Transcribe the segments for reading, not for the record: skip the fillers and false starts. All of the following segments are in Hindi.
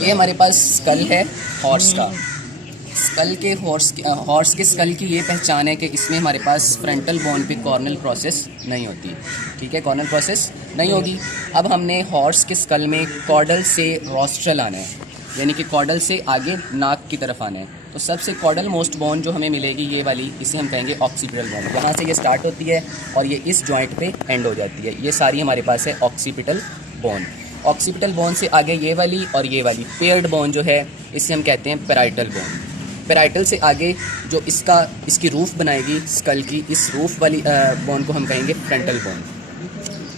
ये हमारे पास स्कल है हॉर्स का। स्कल के हॉर्स के स्कल की ये पहचान है कि इसमें हमारे पास फ्रंटल बोन पे कॉर्नल प्रोसेस नहीं होती। ठीक है, कॉर्नल प्रोसेस नहीं होगी। अब हमने हॉर्स के स्कल में कॉर्डल से रॉस्ट्रल आना है, यानी कि कॉर्डल से आगे नाक की तरफ आना है। तो सबसे कॉर्डल मोस्ट बोन जो हमें मिलेगी ये वाली, इसे हम कहेंगे ऑक्सीपिटल बोन। यहाँ से ये स्टार्ट होती है और ये इस जॉइंट पे एंड हो जाती है। ये सारी हमारे पास है ऑक्सीपिटल बोन। ऑक्सीपिटल बोन से आगे ये वाली और ये वाली पेयर्ड बोन जो है, इसे हम कहते हैं पैराइटल बोन। पैराइटल से आगे जो इसकी रूफ बनाएगी स्कल की, इस रूफ वाली बोन को हम कहेंगे फ्रंटल बोन।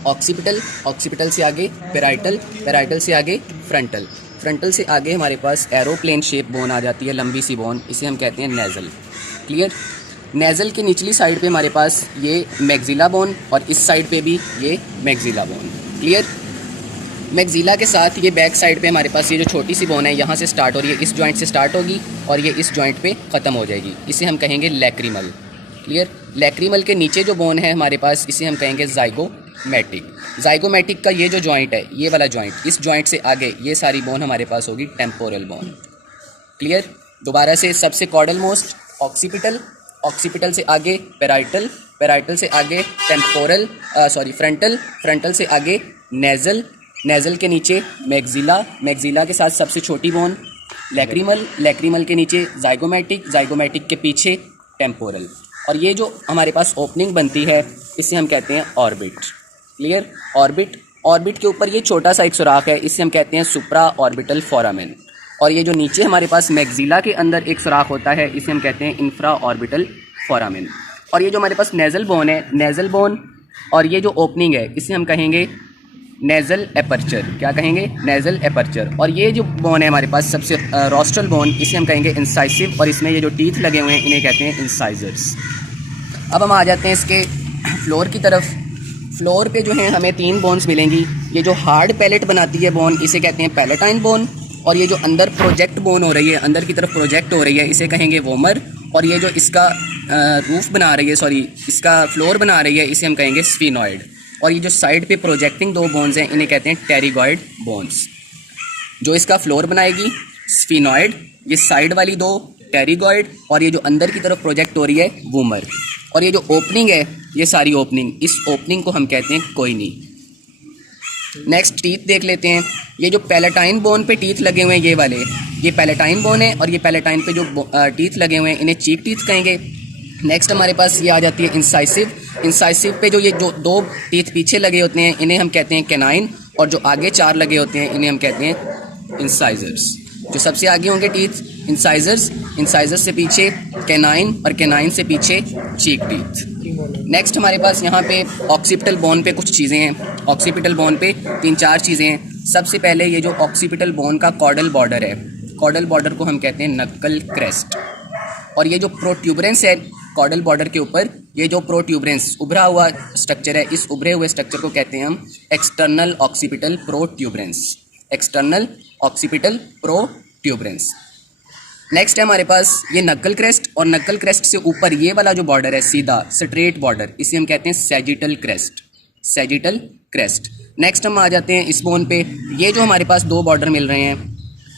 ऑक्सीपिटल से आगे पैराइटल से आगे फ्रंटल से आगे हमारे पास एरोप्लेन शेप बोन आ जाती है, लंबी सी बोन, इसे हम कहते हैं नेज़ल। क्लियर। नेज़ल की निचली साइड पे हमारे पास ये मैक्सिला बोन और इस साइड पे भी ये मैक्सिला बोन। क्लियर। मैक्सिला के साथ ये बैक साइड पे हमारे पास ये जो छोटी सी बोन है, यहाँ से स्टार्ट हो रही है, इस जॉइंट से स्टार्ट होगी और ये इस जॉइंट पे ख़त्म हो जाएगी, इसे हम कहेंगे लैक्रिमल। क्लियर। लैक्रिमल के नीचे जो बोन है हमारे पास, इसे हम कहेंगे ज़ाइगोमैटिक का ये जो जॉइंट है, ये वाला जॉइंट, इस जॉइंट से आगे ये सारी बोन हमारे पास होगी टेम्पोरल बोन। क्लियर। दोबारा से सबसे कॉर्डल मोस्ट ऑक्सीपिटल से आगे पैराइटल से आगे फ्रंटल से आगे नेज़ल के नीचे मैक्सिला के साथ सबसे छोटी बोन लैक्रिमल के नीचे ज़ाइगोमैटिक के पीछे टेम्पोरल। और ये जो हमारे पास ओपनिंग बनती है, इसे हम कहते हैं ऑर्बिट। क्लियर। ऑर्बिट के ऊपर ये छोटा सा एक सुराख है, इसे हम कहते हैं सुप्रा ऑर्बिटल फोरामेन। और ये जो नीचे हमारे पास मैक्सिला के अंदर एक सुराख होता है, इसे हम कहते हैं इंफ्रा ऑर्बिटल फोरामेन। और ये जो हमारे पास नेज़ल बोन और ये जो ओपनिंग है, इसे हम कहेंगे नेज़ल एपर्चर। क्या कहेंगे? Nasal aperture. और ये जो बोन है हमारे पास सबसे रॉस्ट्रल बोन, इसे हम कहेंगे इंसाइसिव। और इसमें ये जो टीथ लगे हुए हैं, इन्हें कहते हैं इंसाइजर्स। अब हम आ जाते हैं इसके फ्लोर की तरफ। फ्लोर पे जो है हमें 3 बोन्स मिलेंगी। ये जो हार्ड पैलेट बनाती है बोन, इसे कहते हैं पैलेटाइन बोन। और ये जो अंदर प्रोजेक्ट बोन हो रही है, अंदर की तरफ प्रोजेक्ट हो रही है, इसे कहेंगे वोमर। और ये जो इसका इसका फ्लोर बना रही है, इसे हम कहेंगे स्फीनॉइड। और ये जो साइड पे प्रोजेक्टिंग 2 बोन्स हैं, इन्हें कहते हैं टेरिगॉइड बोन्स। जो इसका फ्लोर बनाएगी स्फीनॉइड, ये साइड वाली 2 टेरिगॉइड, और ये जो अंदर की तरफ प्रोजेक्ट हो रही है वूमर। और ये जो ओपनिंग है, ये सारी ओपनिंग, इस ओपनिंग को हम कहते हैं कोइनी। नेक्स्ट टीथ देख लेते हैं। ये जो पैलेटाइन बोन पे टीथ लगे हुए हैं, ये वाले, ये पैलेटाइन बोन है। और ये पैलेटाइन पे जो टीथ लगे हुए हैं, इन्हें चीक टीथ कहेंगे। नेक्स्ट हमारे पास ये आ जाती है इंसाइसिव पे जो ये जो 2 टीथ पीछे लगे होते हैं, इन्हें हम कहते हैं कैनाइन। और जो आगे 4 लगे होते हैं, इन्हें हम कहते हैं इंसाइजर्स। जो सबसे आगे होंगे टीथ इंसाइजर्स से पीछे कैनाइन, और कैनाइन से पीछे चीक टीथ। नेक्स्ट हमारे पास यहाँ पे ऑक्सीपिटल बोन पे कुछ चीज़ें हैं। ऑक्सीपिटल बोन पे 3-4 चीज़ें हैं। सबसे पहले ये जो ऑक्सीपिटल बोन का कॉर्डल बॉर्डर है, कॉर्डल बॉर्डर को हम कहते हैं नक्कल क्रेस्ट। और ये जो प्रोट्यूबरेंस है कॉर्डल बॉर्डर के ऊपर, ये जो प्रोट्यूबरेंस उभरा हुआ स्ट्रक्चर है, इस उभरे हुए स्ट्रक्चर को कहते हैं हम एक्सटर्नल ऑक्सीपिटल प्रोट्यूबरेंस। नेक्स्ट है हमारे पास ये नक्कल क्रेस्ट, और नक्कल क्रेस्ट से ऊपर ये वाला जो बॉर्डर है सीधा स्ट्रेट बॉर्डर, इसे हम कहते हैं सैजिटल क्रेस्ट। नेक्स्ट हम आ जाते हैं इस बोन पे। ये जो हमारे पास 2 बॉर्डर मिल रहे हैं,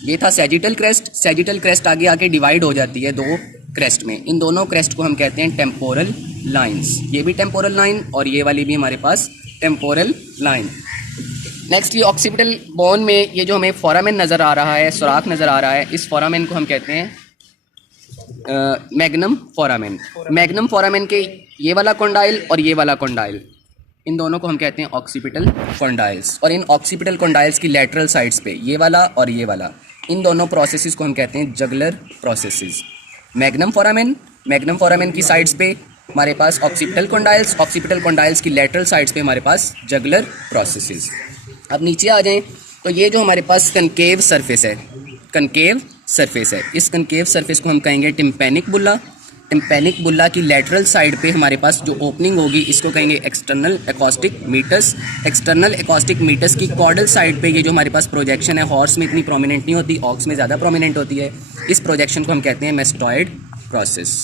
ये था सैजिटल क्रेस्ट आगे आके डिवाइड हो जाती है 2 क्रेस्ट में। इन दोनों क्रेस्ट को हम कहते हैं टेम्पोरल लाइंस। ये भी टेम्पोरल लाइन और ये वाली भी हमारे पास टेम्पोरल लाइन। नेक्स्ट ये ऑक्सीपिटल बोन में ये जो हमें फोरामेन नज़र आ रहा है, सुराख नज़र आ रहा है, इस फोरामेन को हम कहते हैं मैग्नम फोरामेन के ये वाला कॉन्डाइल और ये वाला कॉन्डाइल, इन दोनों को हम कहते हैं ऑक्सीपिटल कॉन्डाइल्स। और इन ऑक्सीपिटल कॉन्डाइल्स की लेटरल साइड्स पे ये वाला और ये वाला, इन दोनों प्रोसेसेस को हम कहते हैं जगलर प्रोसेसेस। मैग्नम फोरामेन की साइड्स पे हमारे पास ऑक्सीपिटल कॉन्डाइल्स की लेटरल साइड्स पे हमारे पास जगलर प्रोसेसेस। अब नीचे आ जाएं तो ये जो हमारे पास कनकेव सरफेस है, इस कनकेव सरफेस को हम कहेंगे टिम्पैनिक बुल्ला की लेटरल साइड पे हमारे पास जो ओपनिंग होगी, इसको कहेंगे एक्सटर्नल एकॉस्टिक मीटस की कॉर्डल साइड पे ये जो हमारे पास प्रोजेक्शन है, हॉर्स में इतनी प्रोमिनेंट नहीं होती, ऑक्स में ज़्यादा प्रोमिनेंट होती है। इस प्रोजेक्शन को हम कहते हैं मेस्टॉइड प्रोसेस।